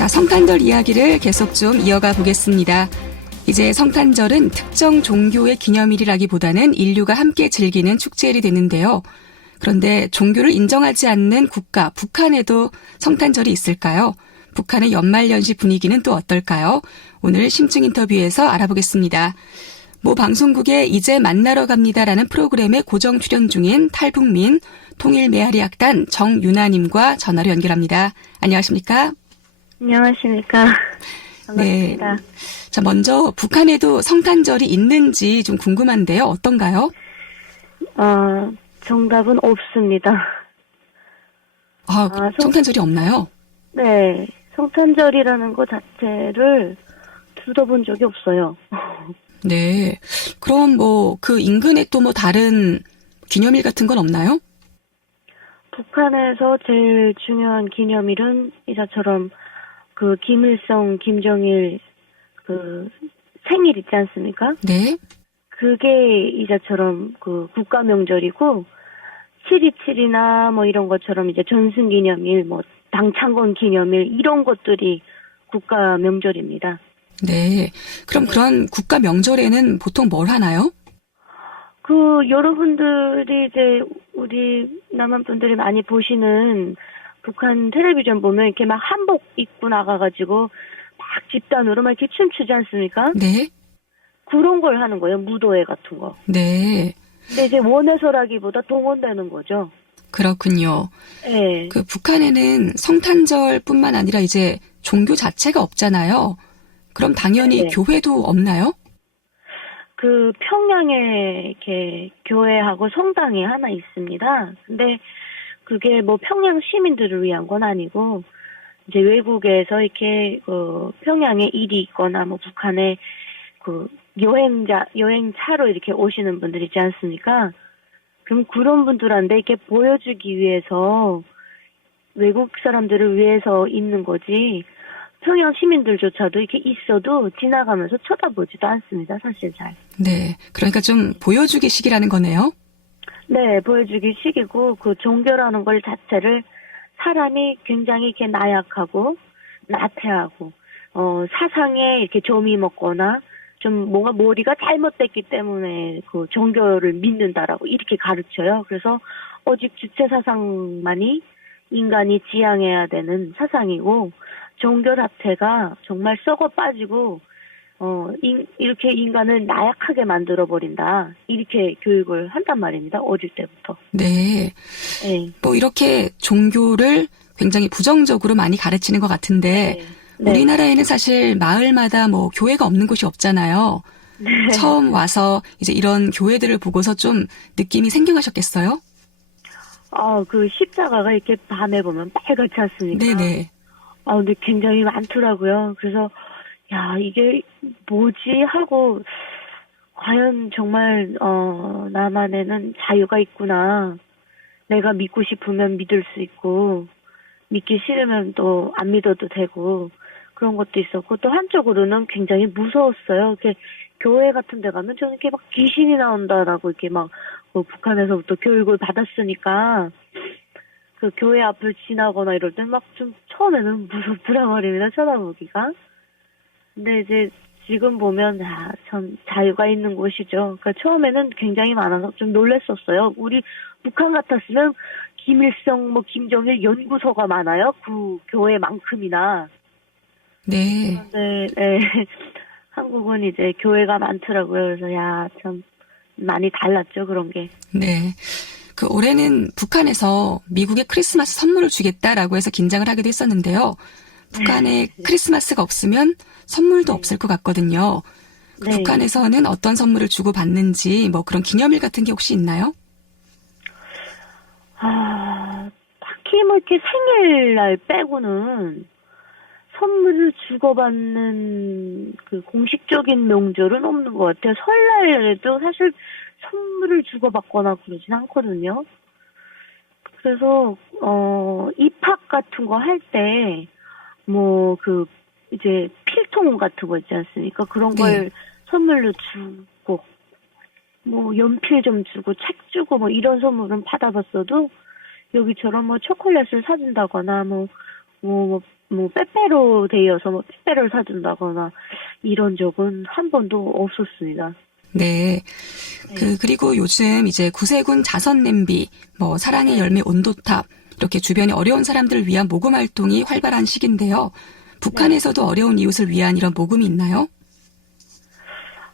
자, 성탄절 이야기를 계속 좀 이어가 보겠습니다. 이제 성탄절은 특정 종교의 기념일이라기보다는 인류가 함께 즐기는 축제일이 되는데요. 그런데 종교를 인정하지 않는 국가, 북한에도 성탄절이 있을까요? 북한의 연말연시 분위기는 또 어떨까요? 오늘 심층 인터뷰에서 알아보겠습니다. 모 방송국의 이제 만나러 갑니다라는 프로그램에 고정 출연 중인 탈북민 통일 메아리 악단 정유나님과 전화로 연결합니다. 안녕하십니까? 안녕하십니까. 네. 반갑습니다. 자, 먼저 북한에도 성탄절이 있는지 좀 궁금한데요. 어떤가요? 어, 정답은 없습니다. 아, 아, 성- 성탄절이 없나요? 네. 성탄절이라는 것 자체를 들어본 적이 없어요. 네. 그럼 뭐 그 인근에 또 뭐 다른 기념일 같은 건 없나요? 북한에서 제일 중요한 기념일은 이자처럼 그 김일성, 김정일 그 생일 있지 않습니까? 네. 그게 이자처럼 그 국가 명절이고 7.27이나 뭐 이런 것처럼 이제 전승 기념일, 뭐 당창건 기념일 이런 것들이 국가 명절입니다. 네. 그럼 그런 국가 명절에는 보통 뭘 하나요? 그 여러분들이 이제 우리 남한 분들이 많이 보시는 북한 텔레비전 보면 이렇게 막 한복 입고 나가가지고 막 집단으로 막 이렇게 춤추지 않습니까? 네. 그런 걸 하는 거예요. 무도회 같은 거. 네. 근데 이제 원해서라기보다 동원되는 거죠. 그렇군요. 예. 그 북한에는 성탄절뿐만 아니라 이제 종교 자체가 없잖아요. 그럼 당연히 네. 교회도 없나요? 그 평양에 이렇게 교회하고 성당이 하나 있습니다. 근데 그게 뭐 평양 시민들을 위한 건 아니고 이제 외국에서 이렇게 그 평양에 일이 있거나 뭐 북한에 그 여행자 여행차로 이렇게 오시는 분들 있지 않습니까? 그럼 그런 분들한테 이렇게 보여주기 위해서 외국 사람들을 위해서 있는 거지 평양 시민들조차도 이렇게 있어도 지나가면서 쳐다보지도 않습니다. 사실 잘. 네. 그러니까 좀 보여주기식이라는 거네요. 네, 보여주기 식이고 그 종교라는 걸 자체를 사람이 굉장히 이렇게 나약하고 나태하고 어 사상에 이렇게 점이 먹거나 좀 뭔가 머리가 잘못됐기 때문에 그 종교를 믿는다라고 이렇게 가르쳐요. 그래서 오직 주체 사상만이 인간이 지향해야 되는 사상이고 종교 자체가 정말 썩어 빠지고 어, 인- 이렇게 인간을 나약하게 만들어 버린다. 이렇게 교육을 한단 말입니다. 어릴 때부터. 네. 네. 뭐 이렇게 종교를 굉장히 부정적으로 많이 가르치는 것 같은데 네. 우리나라에는 사실 마을마다 뭐 교회가 없는 곳이 없잖아요. 네. 처음 와서 이제 이런 교회들을 보고서 좀 느낌이 생경하셨겠어요? 아, 그 십자가가 이렇게 밤에 보면 빨갛지 않습니까? 네네. 아, 근데 굉장히 많더라고요. 그래서, 야, 이게 뭐지? 하고, 과연 정말, 어, 나만에는 자유가 있구나. 내가 믿고 싶으면 믿을 수 있고, 믿기 싫으면 또 안 믿어도 되고, 그런 것도 있었고, 또 한쪽으로는 굉장히 무서웠어요. 이렇게 교회 같은 데 가면 저는 이렇게 막 귀신이 나온다라고 이렇게 막, 뭐 북한에서부터 교육을 받았으니까, 그 교회 앞을 지나거나 이럴 땐 막 좀 처음에는 무섭더란 말입니다 쳐다보기가 근데 이제 지금 보면 아, 참 자유가 있는 곳이죠. 그러니까 처음에는 굉장히 많아서 좀 놀랬었어요. 우리 북한 같았으면 김일성 뭐 김정일 연구소가 많아요. 그 교회만큼이나. 네. 그런데 네, 한국은 이제 교회가 많더라고요. 그래서 야 참 많이 달랐죠 그런 게. 네. 그 올해는 북한에서 미국의 크리스마스 선물을 주겠다라고 해서 긴장을 하기도 했었는데요. 북한에 크리스마스가 없으면 선물도 없을 것 같거든요. 그 네. 북한에서는 어떤 선물을 주고 받는지 뭐 그런 기념일 같은 게 혹시 있나요? 아, 딱히 뭐 이렇게 생일날 빼고는 선물을 주고받는 그 공식적인 명절은 없는 것 같아요. 설날에도 사실 선물을 주고받거나 그러진 않거든요. 그래서, 어, 입학 같은 거 할 때, 뭐, 그, 이제 필통 같은 거 있지 않습니까? 그런 네. 걸 선물로 주고, 뭐, 연필 좀 주고, 책 주고, 뭐, 이런 선물은 받아봤어도, 여기처럼 뭐 초콜릿을 사준다거나 뭐 뭐, 뭐, 뭐, 빼빼로 데이어서 뭐, 빼빼로를 사준다거나, 이런 적은 한 번도 없었습니다. 네. 네. 그, 그리고 요즘 이제 구세군 자선 냄비, 뭐, 사랑의 열매 온도탑, 이렇게 주변에 어려운 사람들을 위한 모금 활동이 활발한 시기인데요. 북한에서도 어려운 이웃을 위한 이런 모금이 있나요?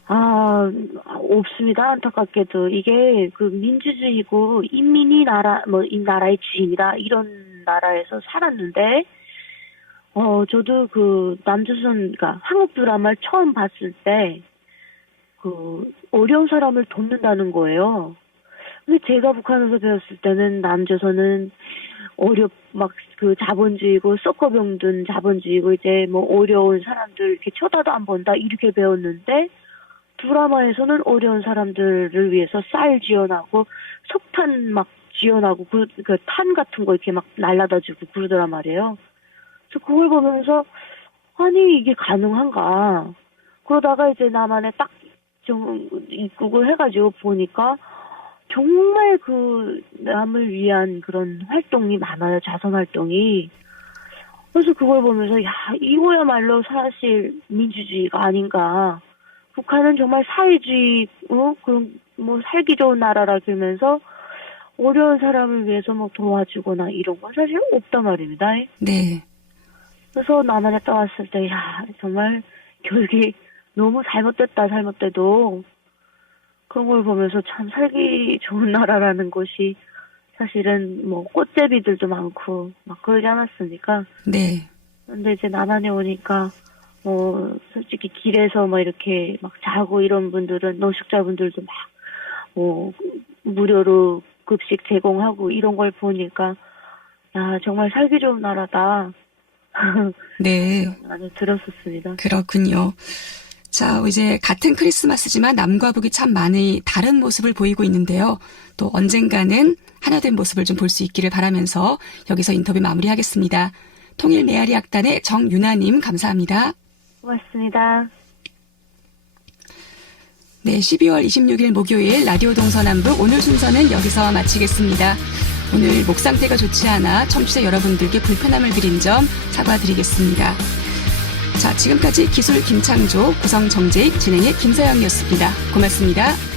아, 없습니다. 안타깝게도. 이게 그 민주주의고 인민이 나라, 뭐, 이 나라의 주인이다. 이런 나라에서 살았는데, 어, 저도 그 남조선, 그니까 한국 드라마를 처음 봤을 때, 그, 어려운 사람을 돕는다는 거예요. 근데 제가 북한에서 배웠을 때는 남조선은 어렵, 막 그 자본주의고, 썩어병든 자본주의고, 이제 뭐 어려운 사람들 이렇게 쳐다도 안 본다. 이렇게 배웠는데, 드라마에서는 어려운 사람들을 위해서 쌀 지원하고 석탄 막 지원하고 그, 그탄 같은 거 이렇게 막 날라다 주고 그러더란 말이에요. 그래서 그걸 보면서 아니 이게 가능한가? 그러다가 이제 나만의 딱 좀 입국을 해가지고 보니까 정말 그 남을 위한 그런 활동이 많아요. 자선 활동이. 그래서 그걸 보면서 야 이거야말로 사실 민주주의가 아닌가. 북한은 정말 사회주의, 어, 그런, 뭐, 살기 좋은 나라라 그러면서 어려운 사람을 위해서 뭐 도와주거나 이런 건 사실 없단 말입니다. 네. 그래서 남한에 떠왔을 때, 야, 정말 교육이 너무 잘못됐다, 잘못돼도 그런 걸 보면서 참 살기 좋은 나라라는 것이 사실은 뭐 꽃제비들도 많고 막 그러지 않았습니까? 네. 근데 이제 남한에 오니까 뭐 솔직히 길에서 막 이렇게 막 자고 이런 분들은 노숙자분들도 막 뭐 무료로 급식 제공하고 이런 걸 보니까 야 정말 살기 좋은 나라다 네. 많이 들었었습니다. 그렇군요. 자, 이제 같은 크리스마스지만 남과 북이 참 많이 다른 모습을 보이고 있는데요. 또 언젠가는 하나된 모습을 좀 볼 수 있기를 바라면서 여기서 인터뷰 마무리하겠습니다. 통일 메아리 악단의 정유나님 감사합니다. 고맙습니다. 네, 12월 26일 목요일 라디오 동서남북 오늘 순서는 여기서 마치겠습니다. 오늘 목 상태가 좋지 않아 청취자 여러분들께 불편함을 드린 점 사과드리겠습니다. 자, 지금까지 기술 김창조, 구성 정재익, 진행의 김서영이었습니다. 고맙습니다.